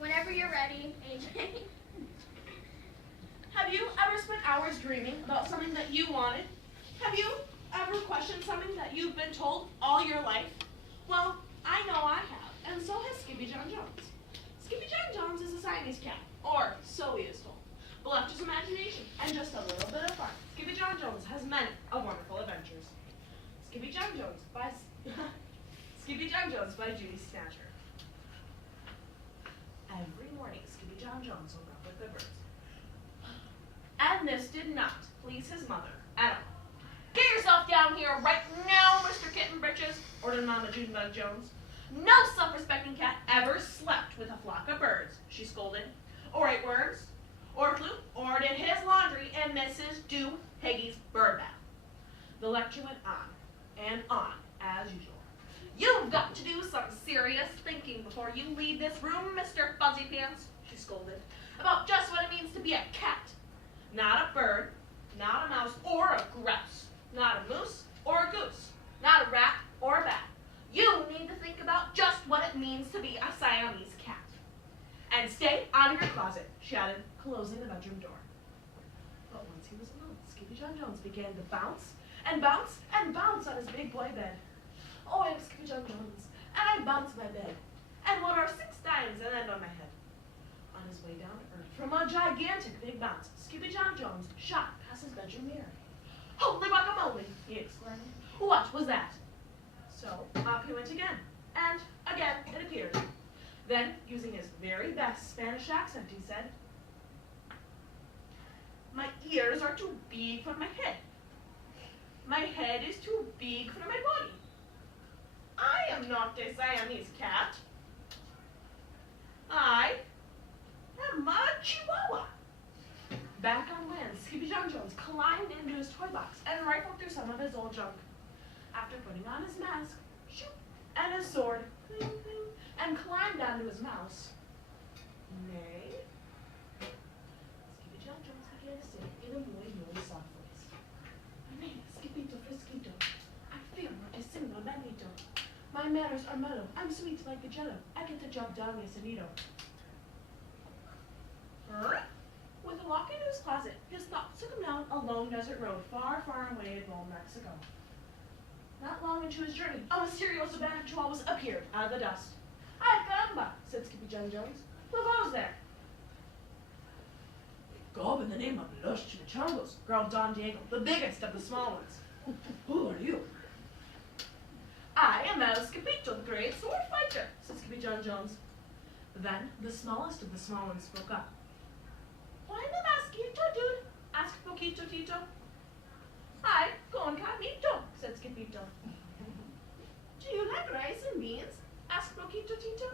Whenever you're ready, AJ. Have you ever spent hours dreaming about something that you wanted? Have you ever questioned something that you've been told all your life? Well, I know I have, and so has Skippy John Jones. Skippy John Jones is a Siamese cat, or so he is told. But left his imagination and just a little bit of fun, Skippy John Jones has many wonderful adventures. Skippy John Jones by Skippy John Jones by Judy Snatcher. Every morning, Skippy John Jones woke up with the birds. And this did not please his mother at all. Get yourself down here right now, Mr. Kitten Britches, ordered Mama Junebug Jones. No self-respecting cat ever slept with a flock of birds, she scolded, or ate worms, or flew, or did his laundry in Mrs. Piggy's bird bath. The lecture went on and on as usual. You've got to do some serious thinking before you leave this room, Mr. Fuzzy Pants, she scolded, about just what it means to be a cat. Not a bird, not a mouse or a grouse, not a moose or a goose, not a rat or a bat. You need to think about just what it means to be a Siamese cat. And stay out of your closet, she added, closing the bedroom door. But once he was alone, Skippy John Jones began to bounce and bounce and bounce on his big boy bed. Oh, I'm Skippy John Jones, and I bounce my bed, and 1 or 6 times and land on my head. On his way down to earth, from a gigantic big bounce, Skippy John Jones shot past his bedroom mirror. Holy guacamole, he exclaimed. What was that? So up he went again, and again it appeared. Then, using his very best Spanish accent, he said, my ears are too big for my head. My head is too big for my body. I am not a Siamese cat. I am a Chihuahua. Back on land, Skippy John Jones climbed into his toy box and rifled through some of his old junk. After putting on his mask, shoop, and his sword, cling, cling, and climbed onto his mouse. Nay. Skippy John Jones began to say in a muy soft voice. My name is Skippito Frisquito. I feel not a single manito. My manners are mellow. I'm sweet like a jello. I get the job done, yes, Anito. With a lock into his closet, his thoughts took him down a lone desert road far, far away in Rome, Mexico. Not long into his journey, a mysterious abandoned chihuahua appeared out of the dust. Ay, caramba, said Skippy John Jones. Who goes there? Go in the name of Los Chimichangos, growled Don Diego, the biggest of the small ones. Who are you? I am El Skippito, the great sword fighter, said Skippy John Jones. Then the smallest of the small ones spoke up. Why the mosquito, dude? Asked Poquito Tito. I go incognito, said Skippito. Do you like rice and beans? Asked Poquito Tito.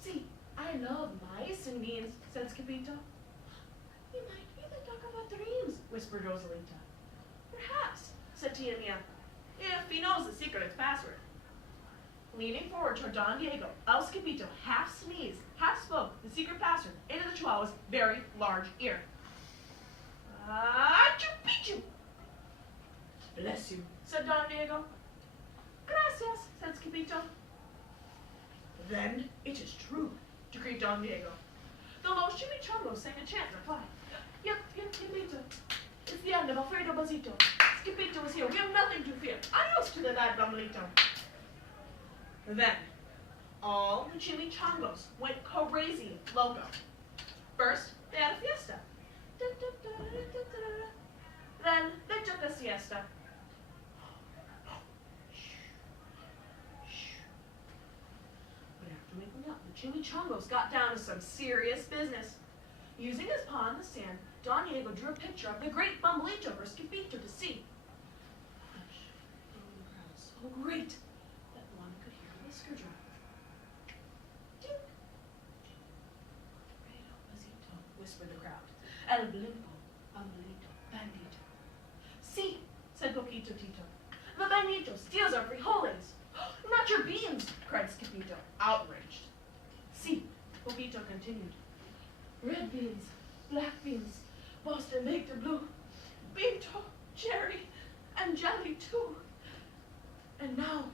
See, I love mice and beans, said Skippito. We might even talk about dreams, whispered Rosalita. Perhaps, said Tia Mia, if he knows the secret password. Leaning forward toward Don Diego, El Skippito half sneezed, half spoke the secret password into the chihuahua's very large ear. Achoo Pichu! Bless you, said Don Diego. Gracias, said Skippito. Then it is true, decreed Don Diego. The Los Chimichangos sang a chant in reply. Yep, Skippito. It's the end of Alfredo Bazito. Skippito is here. We have nothing to fear. Adios to the lad Ramelito. Then, all the Chimichangos went crazy loco. First, they had a fiesta. Then, they took a siesta. But after waking up, the Chimichangos got down to some serious business. Using his paw in the sand, Don Diego drew a picture of the great Bumbleito for Skippito to see. Hush, the crowd so great that one could hear a whisker drop. Tink. Alfredo Bazito, whispered the crowd. El Blimpo, Bumbleito, Bandito. See, said Poquito Tito. The Bandito steals our frijoles. Not your beans, cried Skippito, outraged. See, Poquito continued. Red beans, black beans, Boston baked and blue, bean cherry, and jelly too. And now,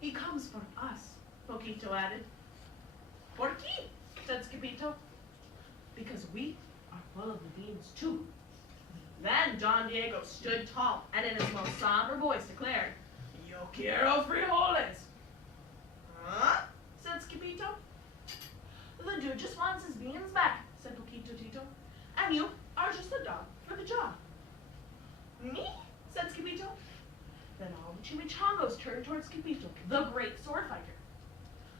He comes for us, Poquito added. ¿Por qué? Said Skippito. Because we are full of the beans too. Then Don Diego stood tall and in his most somber voice declared, Yo quiero frijoles. Huh? Said Skippito. The dude just wants his beans back, said Poquito Tito. And you are just a dog for the job. Me? Said Skippito. Then all the chimichangas turned towards Skippito, the great sword fighter.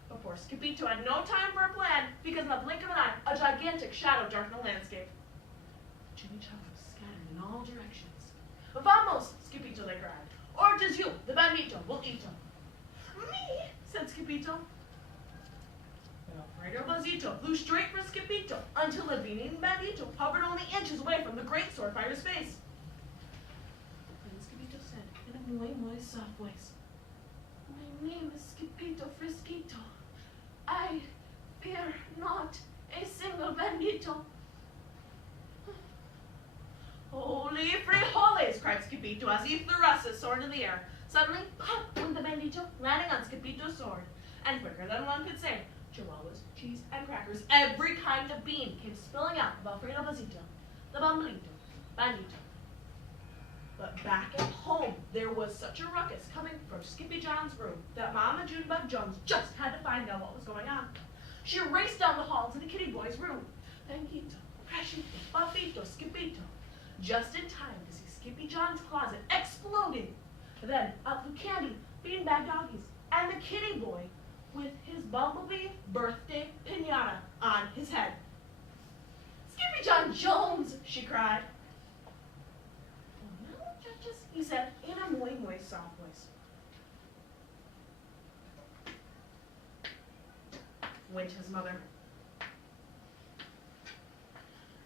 But poor Skippito had no time for a plan, because in the blink of an eye, a gigantic shadow darkened the landscape. The chimichangas scattered in all directions. Vamos, Skippito, they cried, or 'tis you, the bandito, will eat him. Me? Said Skippito. And Alfredo Bazito flew straight for Skippito until the beaming bandito hovered only inches away from the great sword fighter's face. Then Skippito said in a muy soft voice, My name is Skippito Frisquito. I fear not a single bandito. Holy frijoles, cried Skippito as he thrust his sword in the air. Suddenly, pop went the bandito, landing on Skippito's sword. And quicker than one could say, chihuahuas, cheese, and crackers, every kind of bean came spilling out of Alfredo Bazito, the bumblito, bandito. But back at home, there was such a ruckus coming from Skippy John's room that Mama Junebug Jones just had to find out what was going on. She raced down the hall to the kitty boy's room. Bandito, Crashito, Buffito, Skippito. Just in time to see Skippy John's closet exploding. Then up flew Candy, beanbag doggies, and the kitty boy with his bumblebee birthday piñata on his head. Skippy John Jones, she cried. Oh, no, judges, he said in a muy soft voice. Went his mother.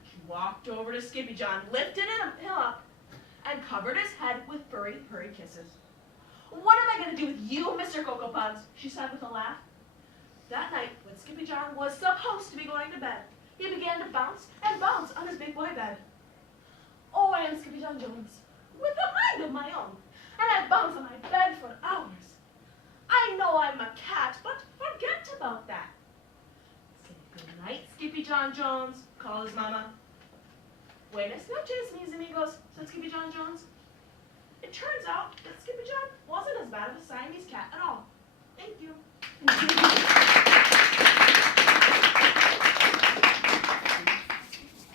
She walked over to Skippy John, lifted him up, and covered his head with furry kisses. What am I going to do with you, Mr. Cocoa Puffs? She said with a laugh. That night, when Skippy John was supposed to be going to bed, he began to bounce and bounce on his big boy bed. Oh, I am Skippy John Jones, with a mind of my own, and I bounce on my bed for hours. I know I'm a cat, but forget about that. Say good night, Skippy John Jones, called his mama. Buenas noches, mis amigos, said Skippy John Jones. It turns out that Skippy John wasn't as bad of a Siamese cat at all. Thank you.